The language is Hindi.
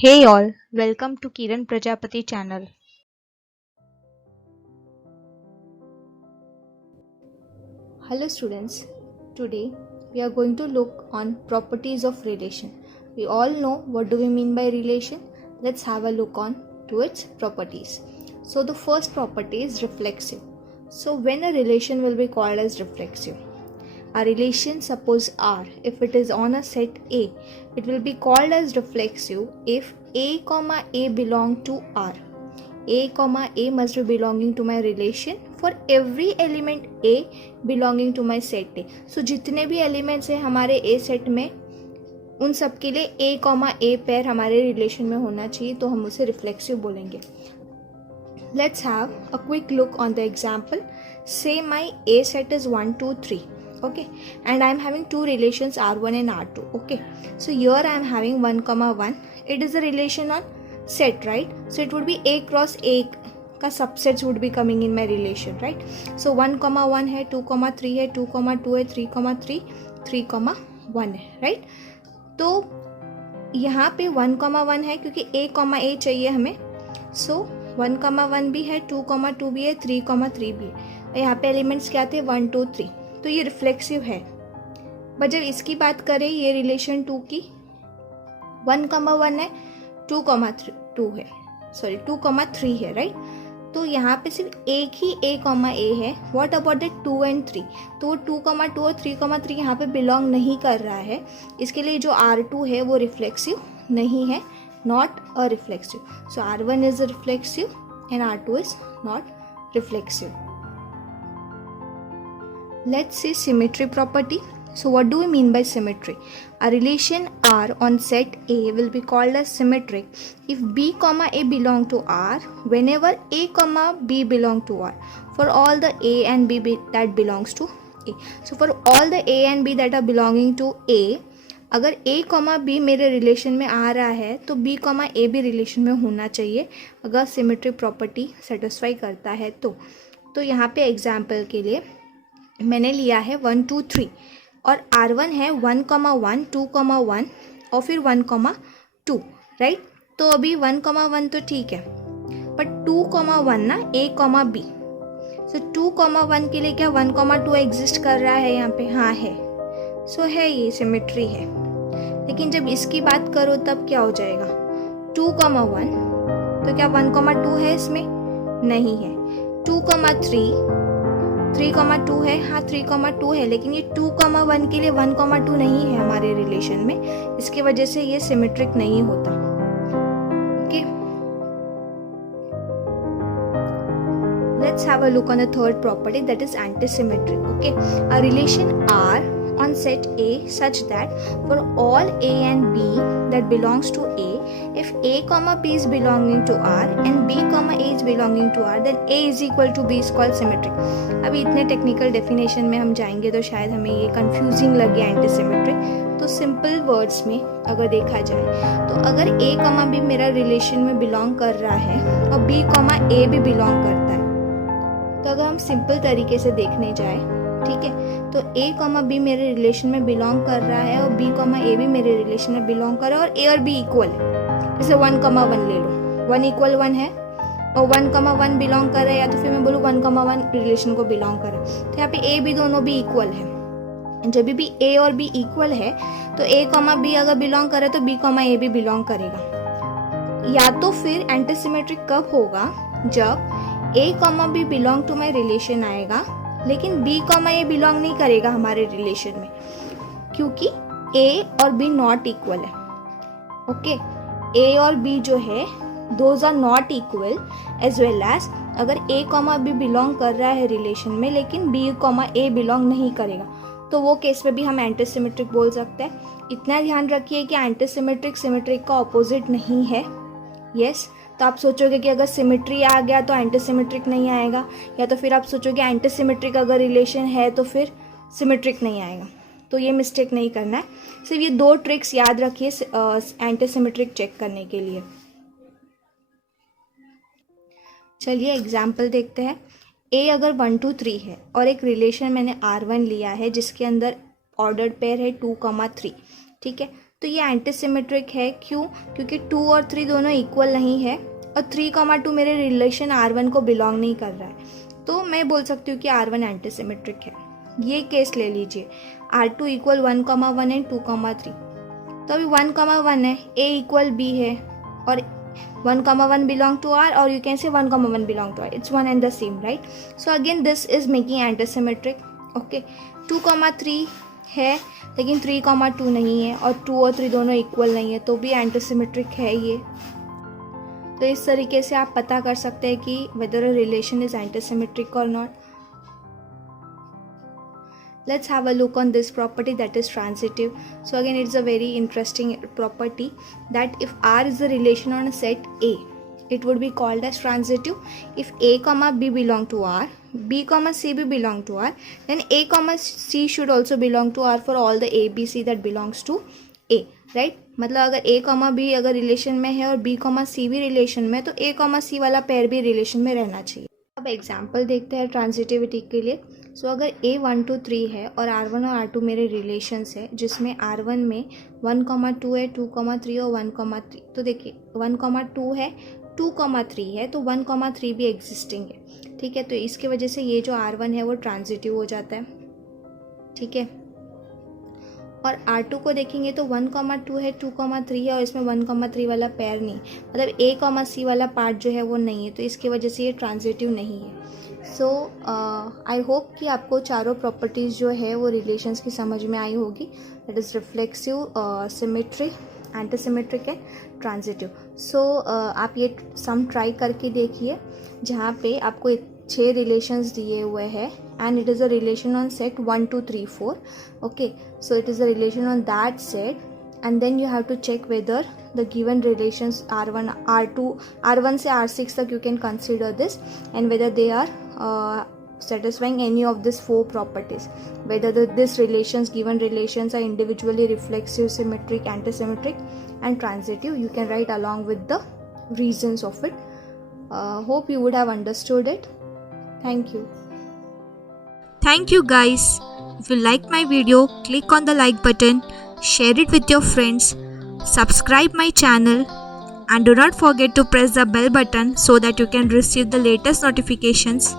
Hey all, welcome to Kiran Prajapati channel. Hello students, today we are going to look on properties of relation. We all know what do we mean by relation. Let's have a look on to its properties. So the first property is reflexive. So when a relation will be called as reflexive? A relation, suppose R, if it is on a set A, it will be called as reflexive if A comma A belong to R. A comma A must be belonging to my relation for every element A belonging to my set A. So जितने भी elements हैं हमारे A set में उन सब के लिए A comma A पेयर हमारे रिलेशन में होना चाहिए, तो हम उसे रिफ्लेक्सिव बोलेंगे. Let's have a quick look on the example. Say my A set is 1, 2, 3. Okay, and I am having two relations R1 and R2. Okay, so here I am having 1 comma 1. It is a relation on set, right? So it would be A cross A का subsets would be coming in my relation, right? So 1 comma 1 है, 2 comma 3 है, 2 comma 2 है, 3 comma 3, 3 comma 1 है, right? तो यहाँ पे 1 comma 1 है क्योंकि A comma A चाहिए हमें. So 1 comma 1 भी है, 2 comma 2 भी है, 3 comma 3 भी है. और यहाँ पे एलिमेंट्स क्या थे 1, 2, 3. तो ये रिफ्लेक्सिव है. बट जब इसकी बात करें ये रिलेशन 2 की, 1 comma 1 है, 2 comma 2 है, सॉरी 2 comma 3 है, राइट? तो यहाँ पे सिर्फ एक ही A comma A है. What about the 2 and 3? तो वो 2 comma 2 और 3 comma 3 यहाँ पे बिलोंग नहीं कर रहा है. इसके लिए जो R2 है वो रिफ्लेक्सिव नहीं है, not a reflexive. So R1 is reflexive and R2 is not reflexive. Let's see symmetry property. So what do we mean by symmetry? A relation R on set A will be called as symmetric if B comma A belong to R whenever A comma B belong to R for all the A and B that belongs to A. So for all the A and B that are belonging to A, अगर A comma B मेरे रिलेशन में आ रहा है तो B comma A भी रिलेशन में होना चाहिए अगर सिमेट्री प्रॉपर्टी सेटिस्फाई करता है तो यहाँ पे एग्जाम्पल के लिए मैंने लिया है 1, 2, 3 और R1 है 1, 1, 2, 1 और फिर 1, 2, राइट? तो अभी 1, 1 तो ठीक है, बट 2, 1 ना A, B. सो 2, 1 के लिए क्या 1, 2 एग्जिस्ट कर रहा है यहाँ पे? हाँ है. सो है, ये सिमेट्री है. लेकिन जब इसकी बात करो तब क्या हो जाएगा? 2, 1 तो क्या 1, 2 है इसमें? नहीं है. 2, 3, 3, 2 है, हाँ 3, 2 है, लेकिन ये 2, 1 के लिए 1, 2 नहीं है हमारे रिलेशन में. इसकी वजह से ये सिमेट्रिक नहीं होता. Okay, let's have a look on the third property, that is antisymmetric. Okay, a relation R on set A such that for all A and B that belongs to A, if A comma B is belonging to R and B comma A is belonging to R, then A is equal to B is called symmetric. अभी इतने टेक्निकल डेफिनेशन में हम जाएंगे तो शायद हमें ये कंफ्यूजिंग लगे एंटीसिमेट्रिक. तो सिंपल वर्ड्स में अगर देखा जाए तो अगर A comma B मेरा रिलेशन में बिलोंग कर रहा है और B comma A भी बिलोंग करता है, तो अगर हम सिंपल तरीके से देखने जाए, ठीक है, तो A comma B मेरे रिलेशन में बिलोंग कर रहा है और B comma A भी मेरे रिलेशन में बिलोंग कर रहा है और A और B इक्वल है. जैसे 1 comma 1 ले लो, 1 equal 1 है और 1 comma 1 बिलोंग कर रहा है, या तो फिर मैं बोलूँ 1 comma 1 रिलेशन को बिलोंग कर रहा है. तो यहाँ पे A B दोनों भी इक्वल है. जब भी A और B इक्वल है तो A comma B अगर बिलोंग करे तो B comma A भी बिलोंग करेगा. या तो फिर एंटीसिमेट्रिक कब होगा? जब A comma B belong to my relation आएगा लेकिन B comma A बिलोंग नहीं करेगा हमारे रिलेशन में, क्योंकि A और B नॉट इक्वल है. ओके, A और B जो है those are not equal, as well as अगर A comma B बिलोंग कर रहा है रिलेशन में लेकिन B comma A बिलोंग नहीं करेगा, तो वो केस में भी हम एंटीसिमेट्रिक बोल सकते हैं. इतना ध्यान रखिए कि एंटीसिमेट्रिक सिमेट्रिक का ऑपोजिट नहीं है. यस, तो आप सोचोगे कि अगर सिमेट्री आ गया तो एंटीसिमेट्रिक नहीं आएगा, या तो फिर आप सोचोगे एंटीसिमेट्रिक अगर रिलेशन है तो फिर सिमेट्रिक नहीं आएगा. तो ये मिस्टेक नहीं करना है. सिर्फ ये 2 ट्रिक्स याद रखिए एंटीसिमेट्रिक चेक करने के लिए. चलिए एग्जाम्पल देखते हैं. A अगर 1, 2, 3 है और एक रिलेशन मैंने R1 लिया है जिसके अंदर ऑर्डर्ड पेयर है 2, 3, ठीक है. तो ये एंटीसिमेट्रिक है। क्यों? क्योंकि 2 और 3 दोनों इक्वल नहीं है और 3, 2 मेरे रिलेशन R1 को बिलोंग नहीं कर रहा है, तो मैं बोल सकती हूँ कि R1 एंटीसिमेट्रिक है। ये केस ले लीजिए, R2 इक्वल 1, 1 एंड 2, 3। तो अभी 1, 1 है, A इक्वल B है और 1, 1 belong to R, or you can say 1, 1 belong to R. It's one and the same, right? So again this is making antisymmetric. Okay, 2, 3 है लेकिन 3, 2 नहीं है और 2 और 3 दोनों इक्वल नहीं है, तो भी एंटीसिमेट्रिक है ये। तो इस तरीके से आप पता कर सकते हैं कि whether a relation is antisymmetric or not. Let's have a look on this property, that is transitive. So again it's a very interesting property that if R is the relation on a set A, it would be called as transitive. If A, B belong to R, B, C भी belong to R, then A, C should also belong to R for all the A, B, C that belongs to A, right? मतलब अगर A, B अगर रिलेशन में है और B, C भी रिलेशन में, तो A, C वाला पेयर भी रिलेशन में रहना चाहिए। अब एग्जाम्पल देखते हैं ट्रांजिटिविटी के लिए। सो अगर A 1 2 3 है और R1 और R2 मेरे रिलेशंस है, जिसमें R1 में 1, 2 है, 2, 3 और 1, 3। तो देखिए 1, 2 है, 2, 3 है, तो 1, 3 भी एग्जिस्टिंग है। ठीक है, तो इसके वजह से ये जो R1 है वो ट्रांजिटिव हो जाता है। ठीक है, और R2 को देखेंगे तो 1, 2 है, 2, 3 है और इसमें 1, 3 वाला पेयर नहीं, मतलब A, C वाला पार्ट जो है वो नहीं है, तो इसकी वजह से ये ट्रांजिटिव नहीं है। सो आई होप कि आपको चारों प्रॉपर्टीज़ जो है वो रिलेशंस की समझ में आई होगी। That is reflexive, symmetry, antisymmetric and transitive. So आप ये सम ट्राई करके देखिए, जहाँ पे आपको 6 रिलेशंस दिए हुए हैं and it is a relation on set 1, 2, 3, 4. Okay, so it is a relation on that set, and then you have to check whether the given relations R1, R2, R1 से R6 तक you can consider this, and whether they are satisfying any of these 4 properties, whether these relations, given relations, are individually reflexive, symmetric, antisymmetric and transitive. You can write along with the reasons of it. Hope you would have understood it. Thank you. Thank you guys. If you like my video, click on the like button, share it with your friends, subscribe my channel, and do not forget to press the bell button so that you can receive the latest notifications.